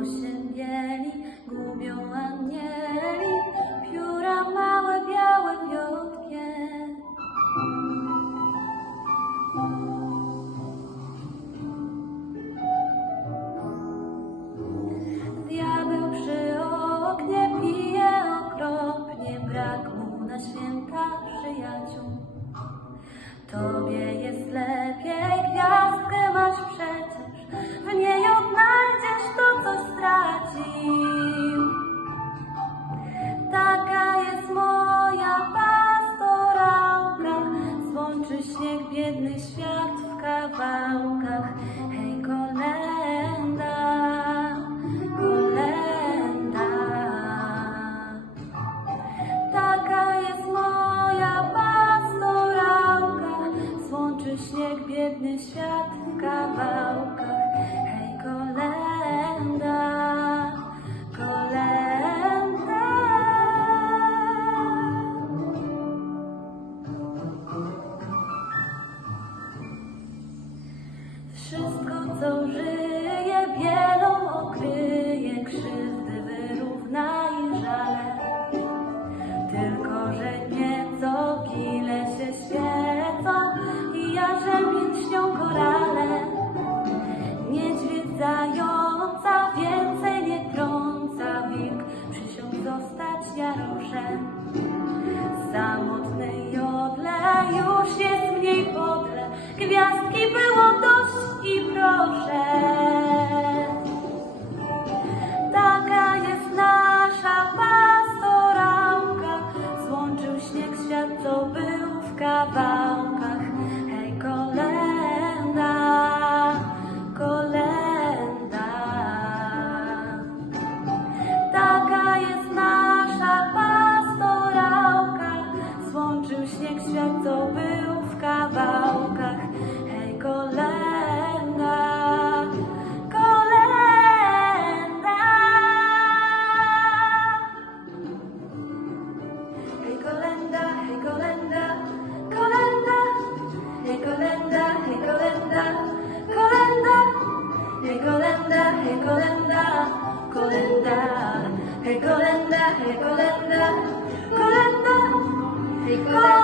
我想给你我不变 kawałkach. Hej, kolenda, kolenda. Taka jest moja pastorałka. Złączy śnieg biedny świat w kawałkach. Hej, kolenda. Wszystko, co żyje, bielą okryje, krzywdy wyrówna i żale. Tylko, że nieco gile się świecą i jarze mięśnią korale. Niedźwiedź zająca więcej nie trąca, wilk przysiąg zostać jaroszem. Samotny jodle już jest mniej podle, gwiazdki były. świat to był w kawałkach. Hej, kolenda, kolenda. Hej, kolenda, hej, kolenda, kolenda. Hej, kolenda, hej, kolenda, kolenda. Hej, kolenda, hej, kolenda, kolenda. Hej, kolenda, hej, kolenda, kolenda. Hey, kolenda.